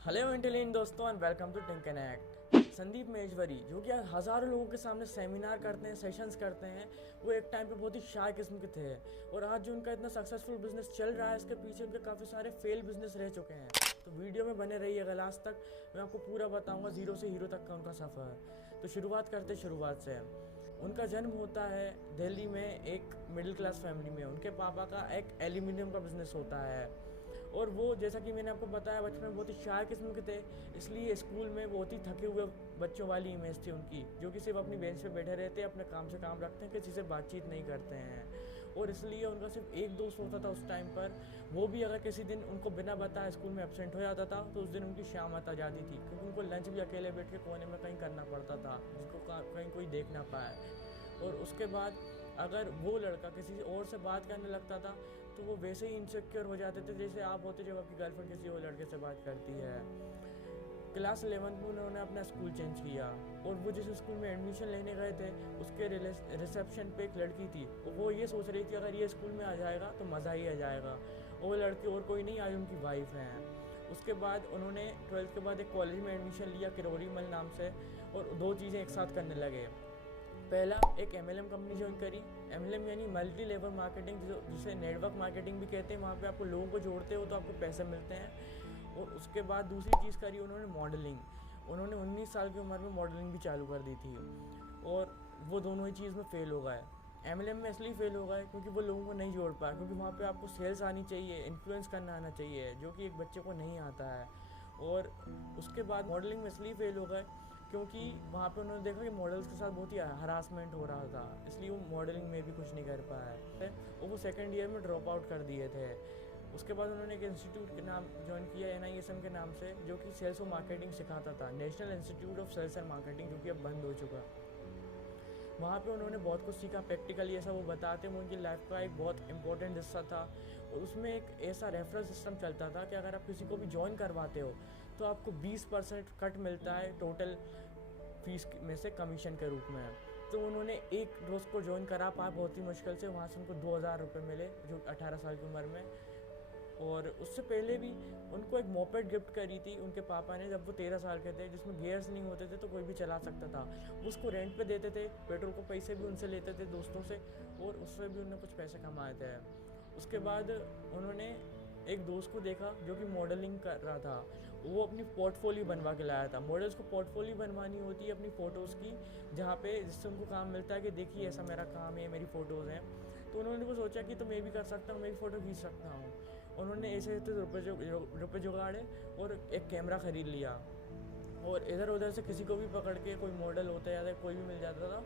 Hello intelligent दोस्तों and welcome to think connect. Sandeep Maheshwari जो कि हज़ारों लोगों के सामने सेमिनार करते हैं, सेशंस करते हैं, वो एक टाइम पे बहुत ही शाय किस्म के थे और आज जो उनका इतना सक्सेसफुल बिजनेस चल रहा है इसके पीछे उनके काफ़ी सारे फेल बिजनेस रह चुके हैं। तो वीडियो में बने रहिएगा लास्ट तक, मैं आपको पूरा बताऊंगा ज़ीरो से हीरो तक का उनका सफ़र। तो शुरुआत करते शुरुआत से। उनका जन्म होता है दिल्ली में एक मिडिल क्लास फैमिली में। उनके पापा का एक एल्यूमिनियम का बिजनेस होता है और वो जैसा कि मैंने आपको बताया बचपन में बहुत ही शाय किस्म के थे, इसलिए स्कूल में बहुत ही थके हुए बच्चों वाली इमेज थी उनकी, जो कि सिर्फ अपनी बेंच पे बैठे रहते हैं, अपने काम से काम रखते हैं, किसी से बातचीत नहीं करते हैं। और इसलिए उनका सिर्फ एक दोस्त होता था उस टाइम पर, वो भी अगर किसी दिन उनको बिना बताए स्कूल में एब्सेंट हो जाता था तो उस दिन उनकी शामत आ जाती थी, क्योंकि उनको लंच भी अकेले बैठ के कोने में कहीं करना पड़ता था जिसको कहीं कोई देख ना पाए। और उसके बाद अगर वो लड़का किसी और से बात करने लगता था तो वो वैसे ही इनसिक्योर हो जाते थे जैसे आप होते जब आपकी गर्लफ्रेंड किसी और लड़के से बात करती है। क्लास 11 में उन्होंने अपना स्कूल चेंज किया और वो जिस स्कूल में एडमिशन लेने गए थे उसके रिसेप्शन पे एक लड़की थी और वो ये सोच रही थी अगर ये स्कूल में आ जाएगा तो मज़ा ही आ जाएगा। और वो लड़की और कोई नहीं, आज उनकी वाइफ है। उसके बाद उन्होंने 12th के बाद एक कॉलेज में एडमिशन लिया किरोरी मल नाम से, और दो चीज़ें एक साथ करने लगे। पहला एक एमएलएम कंपनी ज्वाइन करी। एमएलएम यानी मल्टी लेवल मार्केटिंग, जिसे नेटवर्क मार्केटिंग भी कहते हैं। वहाँ पे आपको लोगों को जोड़ते हो तो आपको पैसे मिलते हैं। और उसके बाद दूसरी चीज़ करी उन्होंने मॉडलिंग। उन्होंने 19 साल की उम्र में मॉडलिंग भी चालू कर दी थी और वो दोनों ही चीज़ में फ़ेल हो गए। एमएलएम में इसलिए फ़ेल हो गए क्योंकि वो लोगों को नहीं जोड़ पाया, क्योंकि वहाँ पे आपको सेल्स आनी चाहिए, इन्फ्लुएंस करना आना चाहिए, जो कि एक बच्चे को नहीं आता है। और उसके बाद मॉडलिंग में इसलिए फ़ेल हो गए क्योंकि वहाँ पे उन्होंने देखा कि मॉडल्स के साथ बहुत ही हरासमेंट हो रहा था, इसलिए वो मॉडलिंग में भी कुछ नहीं कर पाया और वो सेकेंड ईयर में ड्रॉप आउट कर दिए थे। उसके बाद उन्होंने एक इंस्टीट्यूट के नाम ज्वाइन किया, NISM के नाम से, जो कि सेल्स और मार्केटिंग सिखाता था, National Institute of Sales and Marketing, जो कि अब बंद हो चुका। वहाँ पे उन्होंने बहुत कुछ सीखा प्रैक्टिकली, ऐसा वो बताते हैं, वो उनकी लाइफ का एक बहुत इंपॉर्टेंट हिस्सा था। और उसमें एक ऐसा रेफरल सिस्टम चलता था कि अगर आप किसी को भी ज्वाइन करवाते हो तो आपको 20% कट मिलता है टोटल फीस में से कमीशन के रूप में। तो उन्होंने एक दोस्त को ज्वाइन करा पाया बहुत ही मुश्किल से, वहाँ से उनको 2000 रुपये मिले जो 18 साल की उम्र में। और उससे पहले भी उनको एक मोपेड गिफ्ट करी थी उनके पापा ने जब वो 13 साल के थे, जिसमें गियर्स नहीं होते थे तो कोई भी चला सकता था। वो उसको रेंट पे देते थे, पेट्रोल को पैसे भी उनसे लेते थे दोस्तों से, और उससे भी उन्होंने कुछ पैसे कमाए थे। उसके बाद उन्होंने एक दोस्त को देखा जो कि मॉडलिंग कर रहा था, वो अपनी पोर्टफोलियो बनवा के लाया था। मॉडल्स को पोर्टफोलियो बनवानी होती है अपनी फ़ोटोज़ की, जहाँ पे जिससे उनको काम मिलता है कि देखिए ऐसा मेरा काम है, मेरी फ़ोटोज़ हैं। तो उन्होंने वो सोचा कि तो मैं भी कर सकता हूँ, मेरी फ़ोटो खींच सकता हूँ। उन्होंने ऐसे ऐसे रुपये जुगाड़े और एक कैमरा ख़रीद लिया और इधर उधर से किसी को भी पकड़ के, कोई मॉडल होता है या कोई भी मिल जाता था,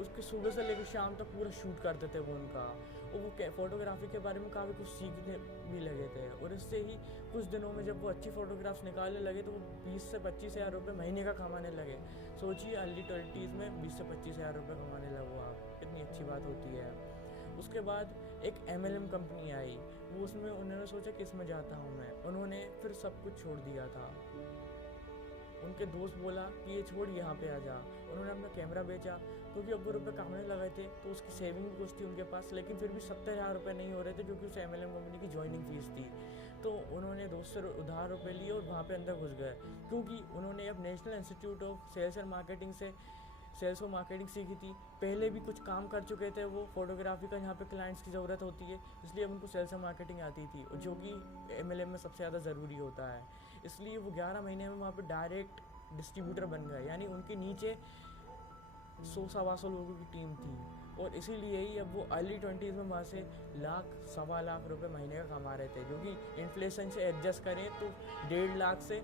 उसके सुबह से लेकर शाम तक पूरा शूट करते थे वो उनका। और वो फोटोग्राफी के बारे में काफ़ी कुछ सीखने भी लगे थे। और इससे ही कुछ दिनों में जब वो अच्छी फ़ोटोग्राफ्स निकालने लगे तो वो 20 से 25 हज़ार रुपये महीने का कमाने लगे। सोचिए अर्ली 20s में 20 से 25 हज़ार रुपये कमाने लगो आप, कितनी अच्छी बात होती है। उसके बाद एक MLM कंपनी आई, वो उसमें उन्होंने सोचा कि इसमें जाता हूँ मैं। उन्होंने फिर सब कुछ छोड़ दिया था। उनके दोस्त बोला कि ये छोड़ यहाँ पे आ जा। उन्होंने अपना कैमरा बेचा क्योंकि अब वो रुपये कमाने लगे थे, तो उसकी सेविंग भी कुछ थी उनके पास, लेकिन फिर भी 70,000 रुपये नहीं हो रहे थे जो कि उस MLM कंपनी की ज्वाइनिंग फीस थी। तो उन्होंने दोस्त से उधार रुपये लिए और वहाँ पे अंदर घुस गए, क्योंकि उन्होंने अब National Institute of Sales and Marketing से सेल्स और मार्केटिंग सीखी थी। पहले भी कुछ काम कर चुके थे वो फोटोग्राफी का, यहाँ पे क्लाइंट्स की ज़रूरत होती है, इसलिए अब उनको सेल्स और मार्केटिंग आती थी, और जो कि MLM में सबसे ज़्यादा ज़रूरी होता है। इसलिए वो 11 महीने में वहाँ पे डायरेक्ट डिस्ट्रीब्यूटर बन गए, यानी उनके नीचे 100-125 लोगों की टीम थी। और इसीलिए ही अब वो अर्ली 20s में वहाँ से लाख 1.25 लाख महीने का कमा रहे थे, जो कि इन्फ्लेशन से एडजस्ट करें तो 1.5 लाख से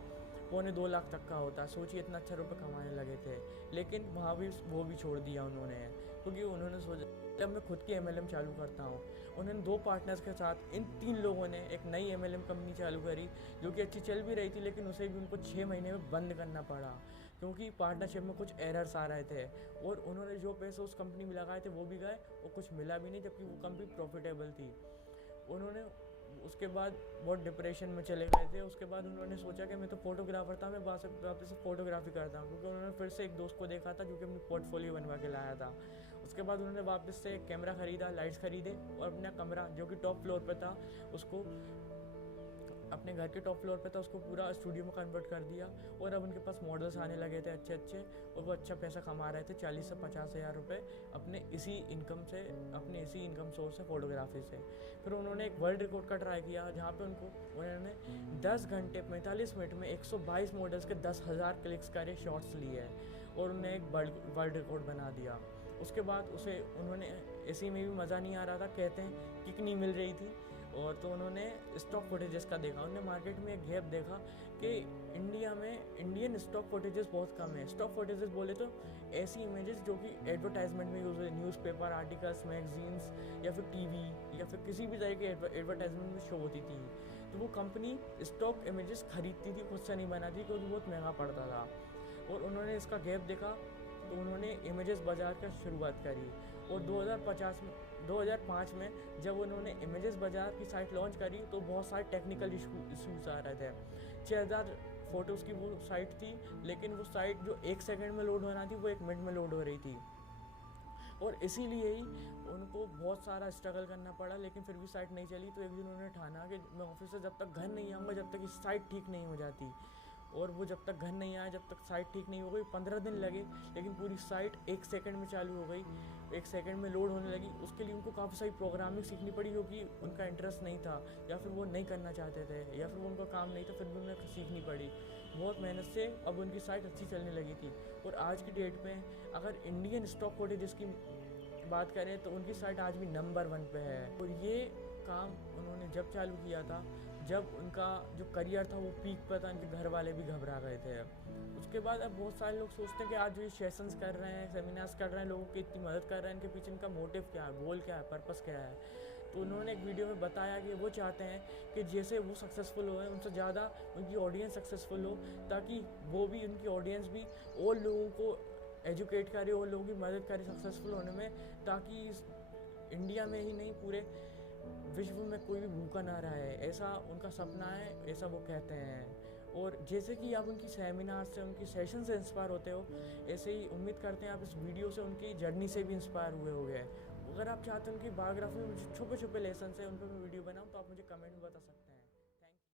1.25 लाख तक का होता है। सोचिए इतना अच्छा रुपये कमाने लगे थे। लेकिन वहाँ भी वो भी छोड़ दिया उन्होंने, क्योंकि उन्होंने सोचा अब मैं खुद की MLM चालू करता हूँ। उन्होंने 2 पार्टनर्स के साथ इन 3 लोगों ने एक नई MLM कंपनी चालू करी, जो कि अच्छी चल भी रही थी, लेकिन उसे भी उनको 6 महीने में बंद करना पड़ा, क्योंकि पार्टनरशिप में कुछ एरर्स आ रहे थे। और उन्होंने जो पैसे उस कंपनी में लगाए थे वो भी गए और कुछ मिला भी नहीं, जबकि वो कंपनी प्रॉफिटेबल थी। उन्होंने उसके बाद बहुत डिप्रेशन में चले गए थे। उसके बाद उन्होंने सोचा कि मैं तो फोटोग्राफर था, मैं वापस से फोटोग्राफी करता हूँ, क्योंकि उन्होंने फिर से एक दोस्त को देखा था जो कि अपनी पोर्टफोलियो बनवा के लाया था। उसके बाद उन्होंने वापस से एक कैमरा ख़रीदा, लाइट्स ख़रीदे और अपना कमरा जो कि टॉप फ्लोर पर था उसको अपने घर के टॉप फ्लोर पे था उसको पूरा स्टूडियो में कन्वर्ट कर दिया, और अब उनके पास मॉडल्स आने लगे थे अच्छे अच्छे, और वो अच्छा पैसा कमा रहे थे, 40 से 50 हज़ार रुपये अपने इसी इनकम सोर्स से, फोटोग्राफी से। फिर उन्होंने एक वर्ल्ड रिकॉर्ड का ट्राई किया, जहाँ पे उन्होंने 10 घंटे 45 मिनट में 122 मॉडल्स के 10,000 क्लिक्स करे शॉट्स लिए हैं, और उन्हें एक वर्ल्ड रिकॉर्ड बना दिया। उसके बाद उन्होंने इसी में भी मज़ा नहीं आ रहा था, कहते हैं किक नहीं मिल रही थी, और तो उन्होंने स्टॉक फुटेजेस का देखा। उन्होंने मार्केट में एक गैप देखा कि इंडिया में इंडियन स्टॉक फुटेजेस बहुत कम है। स्टॉक फुटेजेस बोले तो ऐसी इमेजेस जो कि एडवर्टाइजमेंट में यूज़ हुए, न्यूज़पेपर आर्टिकल्स, मैगजीन्स, या फिर टीवी, या फिर किसी भी तरह के एडवर्टाइजमेंट में शो होती थी। तो वो कंपनी स्टॉक इमेजेस खरीदती थी, खुद से नहीं बनाती, क्योंकि बहुत महंगा पड़ता था। और उन्होंने इसका गैप देखा, तो उन्होंने इमेजेस बाज़ार का शुरुआत करी। और 2005 में जब उन्होंने इमेजेस बाज़ार की साइट लॉन्च करी, तो बहुत सारे टेक्निकल इशूज़ आ रहे थे। 6000 फ़ोटोज़ की वो साइट थी, लेकिन वो साइट जो 1 सेकंड में लोड होना थी वो 1 मिनट में लोड हो रही थी, और इसीलिए ही उनको बहुत सारा स्ट्रगल करना पड़ा, लेकिन फिर भी साइट नहीं चली। तो एक दिन उन्होंने ठाना कि मैं ऑफिस से जब तक घर नहीं आऊँगा, जब तक इस साइट ठीक नहीं हो जाती। और वो जब तक घर नहीं आया, जब तक साइट ठीक नहीं हो गई, 15 दिन लगे, लेकिन पूरी साइट 1 सेकंड में चालू हो गई, 1 सेकंड में लोड होने लगी। उसके लिए उनको काफ़ी सारी प्रोग्रामिंग सीखनी पड़ी, क्योंकि उनका इंटरेस्ट नहीं था, या फिर वो नहीं करना चाहते थे, या फिर उनका काम नहीं था, फिर भी उन्हें सीखनी पड़ी। बहुत मेहनत से अब उनकी साइट अच्छी चलने लगी थी। और आज की डेट में अगर इंडियन स्टॉक फुटेज की बात करें तो उनकी साइट आज भी नंबर 1 पे है। और ये काम उन्होंने जब चालू किया था, जब उनका जो करियर था वो पीक पर था, उनके घर वाले भी घबरा गए थे। उसके बाद अब बहुत सारे लोग सोचते हैं कि आज जो ये सेशंस कर रहे हैं, सेमिनार्स कर रहे हैं, लोगों की इतनी मदद कर रहे हैं, इनके पीछे इनका मोटिव क्या है, गोल क्या है, पर्पस क्या है। तो उन्होंने एक वीडियो में बताया कि वो चाहते हैं कि जैसे वो सक्सेसफुल हो, उनसे ज़्यादा उनकी ऑडियंस सक्सेसफुल हो, ताकि वो भी, उनकी ऑडियंस भी और लोगों को एजुकेट करे और लोगों की मदद करे सक्सेसफुल होने में, ताकि इंडिया में ही नहीं पूरे विश्व में कोई भी भूखा ना रहा है। ऐसा उनका सपना है, ऐसा वो कहते हैं। और जैसे कि आप उनकी सेमिनार से, उनकी सेशन से इंस्पायर होते हो, ऐसे ही उम्मीद करते हैं आप इस वीडियो से उनकी जर्नी से भी इंस्पायर हुए होंगे। अगर आप चाहते हैं उनकी बायोग्राफी में छोटे छोटे लेसन है उन पर मैं वीडियो बनाऊँ, तो आप मुझे कमेंट में बता सकते हैं।